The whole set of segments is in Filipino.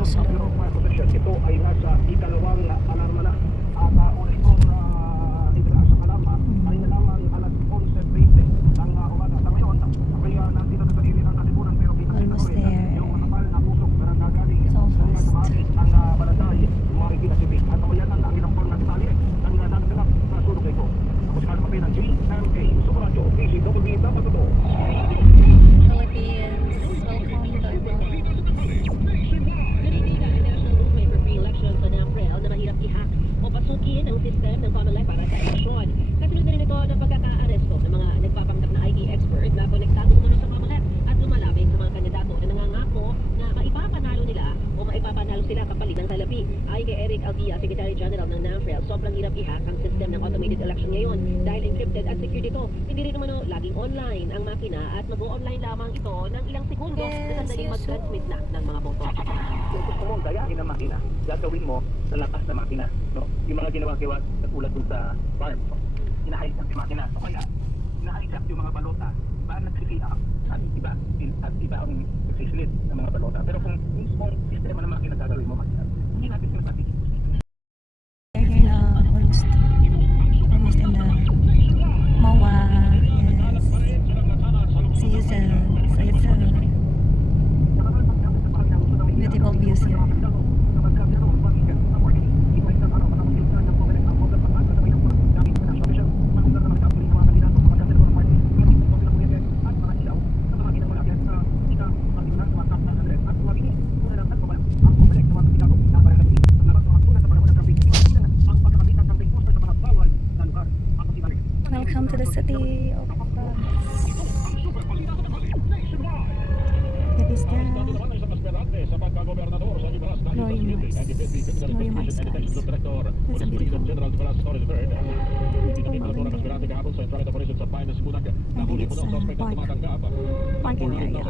dito sa loob. Ito ay nasa ikalawang alarma na at ulit kong itaas ang alarma ay na lamang alas 11:20 ng umaga. Sa ngayon, ay nandito na sa gilid ng kalibunan pero Almost there. yung makapal na usok na nagagaling So fast. ang Balasay, Marikina City. At yan ang ilang form na detalye ng nagaganap sa sulok ito. Ako si Carl Mapin ng GMA, Sukuradyo, PCWB, Tapatuto. Philippines, welcome to the Election sa NAMPREL na mahirap i-hack o pasukin ang sistem ng COMELEC para sa eleksyon. Kasunod na rin ito ng pagkaka-aresto ng mga nagpapanggap na IT expert na konektado umano sa COMELEC at lumalapit sa mga kandidato na nangangako na maipapanalo nila o maipapanalo sila kapalit ng salapi. Ayon kay Eric Aldia, Secretary General ng NAMPREL, sobrang hirap i-hack ang sistem ng automated election ngayon dahil encrypted at secured ito. Hindi rin umano laging online ang makina at mag-o-online lamang ito ng ilang segundo na sandaling mag-transmit na ng mga boto. Kung gusto mong gayahin ang makina, gagawin mo sa lakas na makina. No? Yung mga ginawa-gawa katulad dun sa farm, no? Hinahijack yung makina. So kaya, hinahijack yung mga balota, iba ang nag-fill up at iba ang nagsislid ng mga balota. Pero kung mismong sistema ng makina gagawin mo, hindi natin sinasabi. We're here na almost in the MOA. Yes. See you soon. Beautiful views here. Welcome to the city of Promise. It is that Glory Mars. Glory Mars guys. That's a beautiful building. I think it's parking area.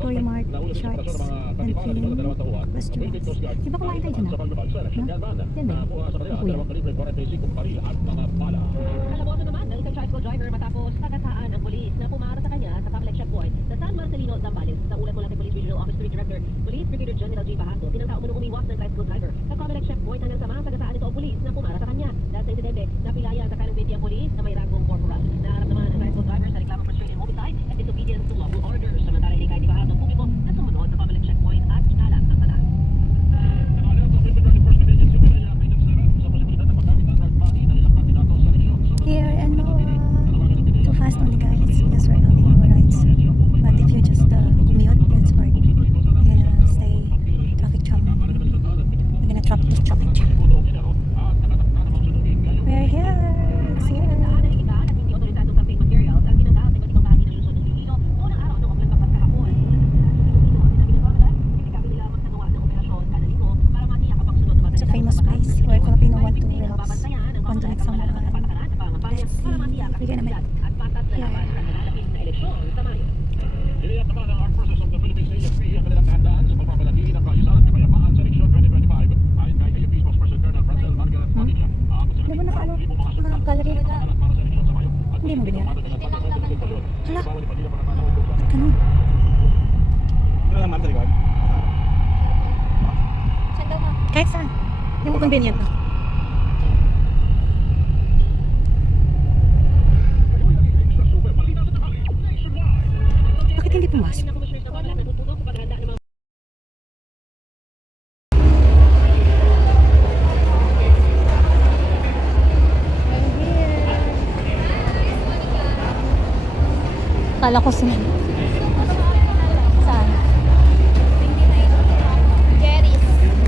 Glory Mart, shorts, and film restaurants. Di ba kumain tayo dyan na? Yan ba? Kuya. Nalaboto naman ng isang tricycle driver matapos pagkasaan ng polis na pumara sa kanya sa public checkpoint sa San Marcelino, Zambales. Sa ulat mula kay Police Regional Office 3 Director, Police Brigadier General J. Bahato, tinangka umunong umiwas ng tricycle driver sa public checkpoint hanggang sa masagasaan ito ang polis na pumara sa kanya. Dahil sa insidente, napilaya sa kanang ang polis na may rangong corporal. Naharap naman ang tricycle driver sa reklamo for certain homicide and disobedience to lawful orders. Samantala ni Kay Bahato, publiko na sumunod sa public checkpoint at inalat ang tanan. Here and too fast only guys because we're having our rides. But if you just commute, that's fine. You're gonna stay traffic jam. You're gonna traffic jam. We're here. It's here. It's a famous place where Filipino want to relax, want to make some let's see. We're gonna make here. Iniyak naman ang Armed Forces of the Philippines AFP ang kanilang kahandaan sa pagpapalagay ng kaayusan at kapayapaan sa eleksyon 2025. Ayon kay AFP Spokesperson Colonel Francel Margaret Padilla, aabot sa Di ba naka ano? Mga gallery na para sa eleksyon sa Mayo. hindi mo binira. Hala, Bawal Padilla para ba't ganun? Ano lang ma'am sa likod? Kahit saan. Yung convenient na. Bakit hindi pumasok? Kala ko saan? Saan? Jerry's.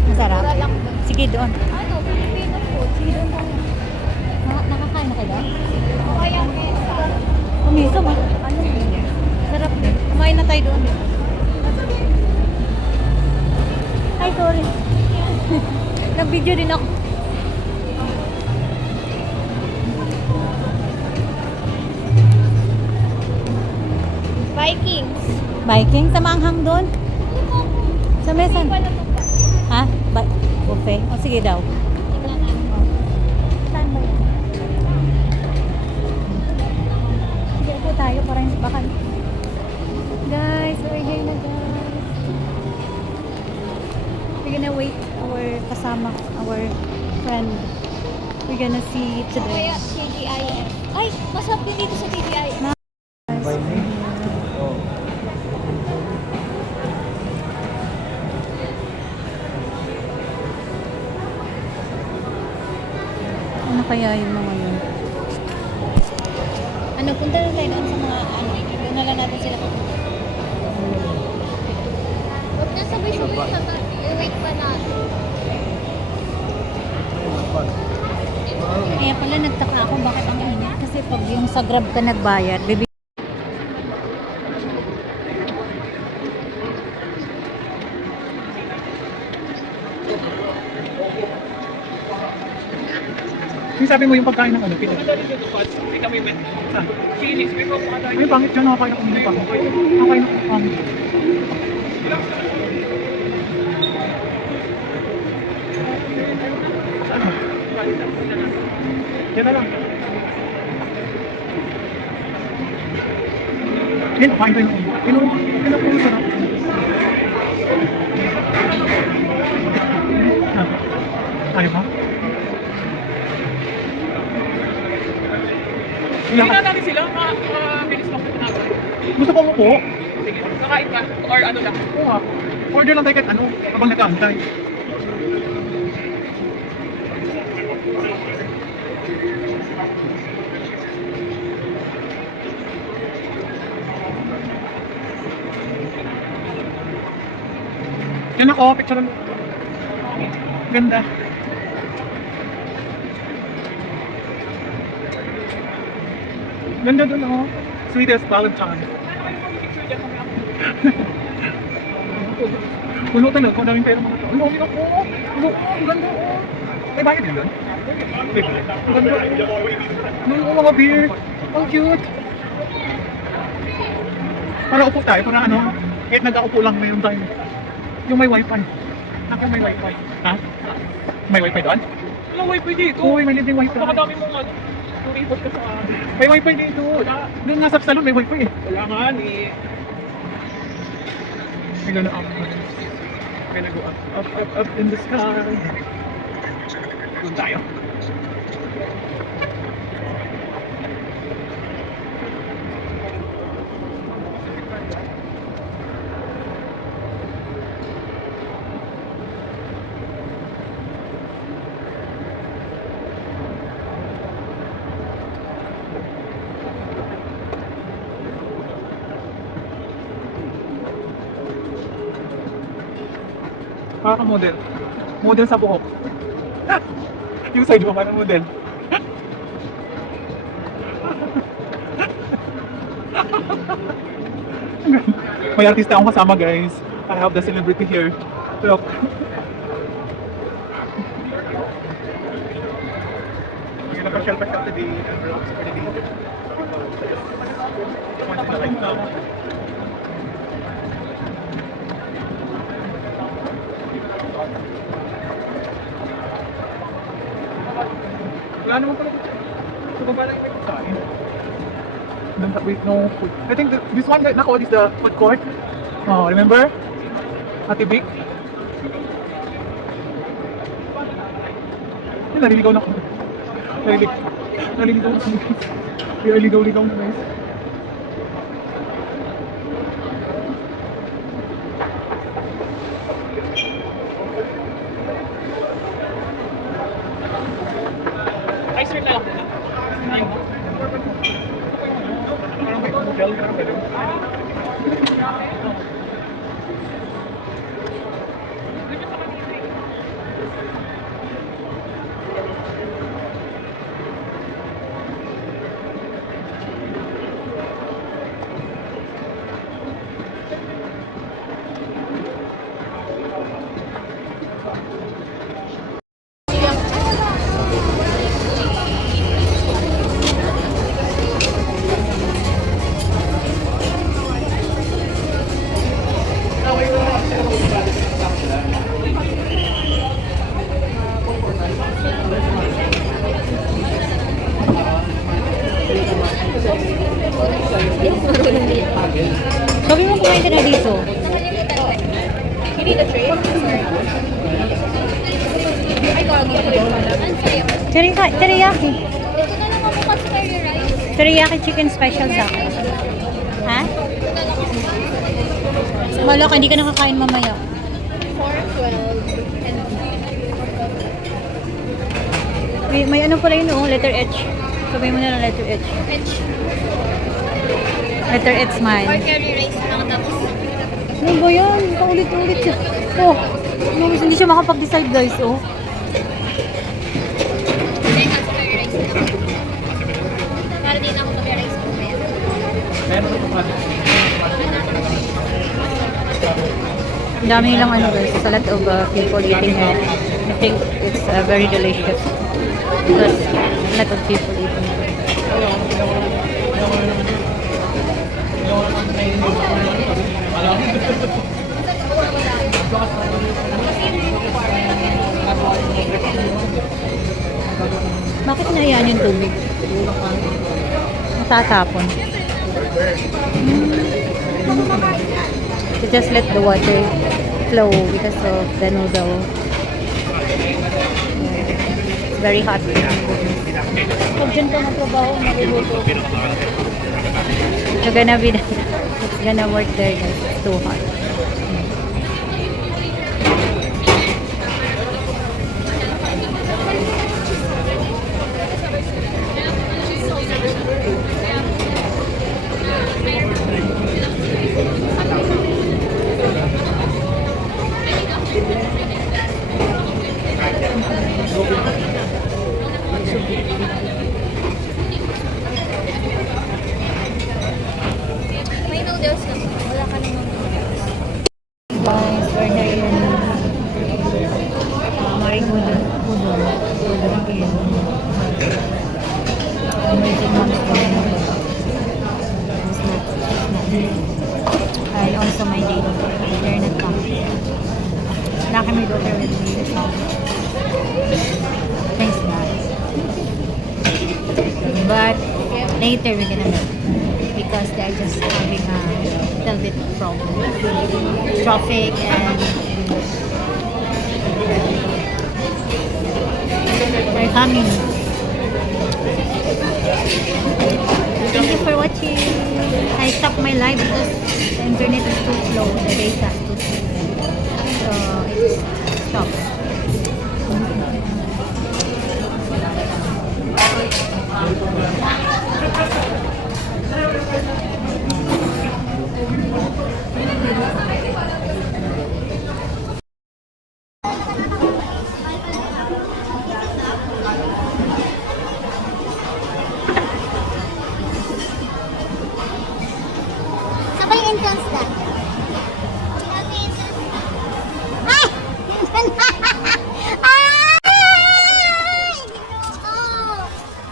Masarap? Mura lang. Sige doon. Ano? Filipino food. Sige doon tayo. Nakakain na kayo doon? O kaya mesa. Umisa ba? Ano? Sarap din. Kumain na tayo doon. Ay, sorry. Nag-video din ako. Vikings. Biking? Sa maanghang doon? Sa mesan? Wala po ba? Ha? Buffet? O sige daw. Tingnan natin. Saan ba yan? Sige po tayo para hindi baka. Guys, we're here na guys. We're gonna wait our kasama, our friend. We're gonna see O kaya today. TGIF. Ay, masarap din dito sa TGIF. Ano kaya yung mga yun? Ano, punta na tayo doon sa mga ano, doon na lang natin sila pupunta. Huwag na sabay-sabay sa i-wait pa natin. Kaya pala nagtaka ako bakit ang init. Kasi pag yung sa Grab ka nagbayad, Yung sabi mo yung pagkain ng ano, Pinoy. Ay, pangit dyan. Nakakain ako ng pangit. Nakakain ako ng pangit. Yan na lang. Yan, kain tayo. Yan ang puro sarap. Ayaw mo? Hindi na natin sila, bilis lang po natin. Gusto ko mo po. Sige, kakain ka, or ano lang. Oo nga. Order lang tayo kahit ano, habang nag-aantay. Yan ako, picture lang. Ganda. Ganda dun ako. Sweetest Valentine. Pulutan ako, daming pera mga to. Ano, ulit ako. Ano, ang ganda oh. May bayad yun doon? Ang ganda. Ano, mga beer. Ang cute. Para upo tayo, para ano, kahit nag-aupo lang mayroon tayo. Yung may wifi. Ako may wifi. Ha? May wifi doon? Walang wifi dito. Uy, may libreng wifi. Napakadami mong ano, lumipot ka sa May wifi dito. Doon nga sa salon may wifi eh. wala nga ni. May gonna up. May gonna go up in the sky. Doon tayo. Model. Model sa buhok. Yung side mo, parang model. May artista akong kasama guys. I have the celebrity here. Look. Yung napasyal-pasyal today and vlogs for the day. Wala naman pala. So, baba lang yung kain. Wait, no food. I think this one, nako, is the food court. Oh, remember? Ate Vic? Naliligaw na ako. Naliligaw na ako. Naliligaw na guys. Ice cream na lang muna. Parang may hotel, parang pwede. Sabi mo kumain ka na dito. You need a tray? Sorry. Teriyaki. Ito na lang ako kasi curry rice. Teriyaki chicken special sa akin. Ha? Malaki, hindi ka nakakain mamaya. 412 and May ano pala yun, oh, letter H. Sabihin mo na lang letter H. Letter H, or smile. curry rice lang tapos. Ano ba yan? Paulit-ulit siya. Oh, hindi siya makapag-decide, guys, oh. Hindi kasi curry rice lang. Para din ako curry rice ko kaya. Ang dami nilang ano, guys. A lot of people eating it. I think it's very delicious. Because a lot of people eating it. Bakit nahayaan yung tubig? Matatapon. So just let the water flow because of the noodle. It's very hot. Pag dyan ka magtrabaho, maluluto. It's gonna work there, guys. It's too hot. May noodles ka. Wala ka namang noodles. Guys, order yun. Maring udon. Udon yun. Emerging moms ko yun. And also my daily internet lang. Laki my daughter with me. Thanks, guys. But later we're gonna meet because they're just having a little bit of problem. Traffic and they're coming. Thank you for watching. I stopped my live because the internet is too slow. The data is too slow. So it's stopped. Sabay entrance na. Ay! Ay!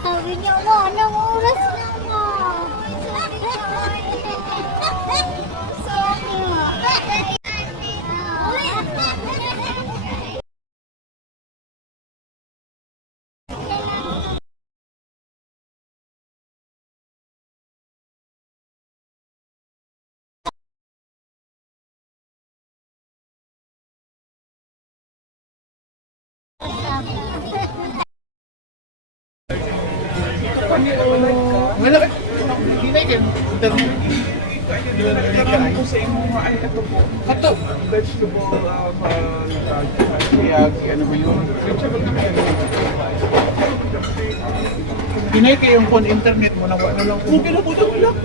Sabi niyo mo, anong oras na mo? Sabi mo. Wala. Hindi na yan. Karoon ko sa imo nga ay ito po. Kato. Vegetable, kaya ano ba yun? Vegetable na kaya. Hinay kayong kon internet mo nawa na lang. Kung pinabutan mo lang.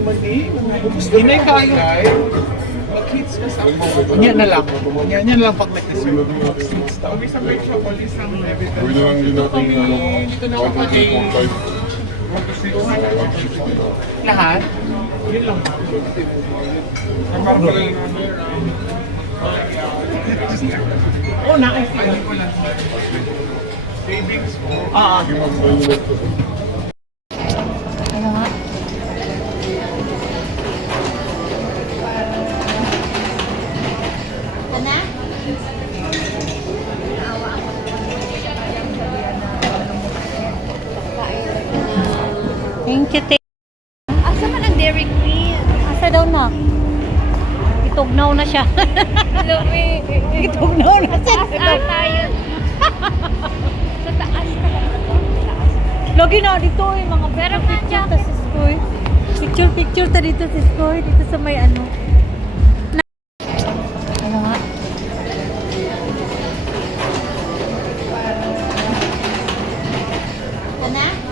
Hinay kayo. Mag-hits ka sa ako. Yan na lang. Yan na lang pag nag-isip. Kung isang vegetable, isang Pwede lang yun natin dito na ako kay lahat. Yun lang. Oh, na-feel ko lang. Savings ko. Ano nga? Ito na? Thank you, Asa man ang Dairy Queen? Asa daw na? Itugnaw na siya. Lumi. Itugnaw na siya. Taas tayo. Sa taas ka. Lagi na dito eh, mga Pero picture ta si Skoy. Picture ta dito si Skoy, dito sa may ano. Ano nga? Ito na?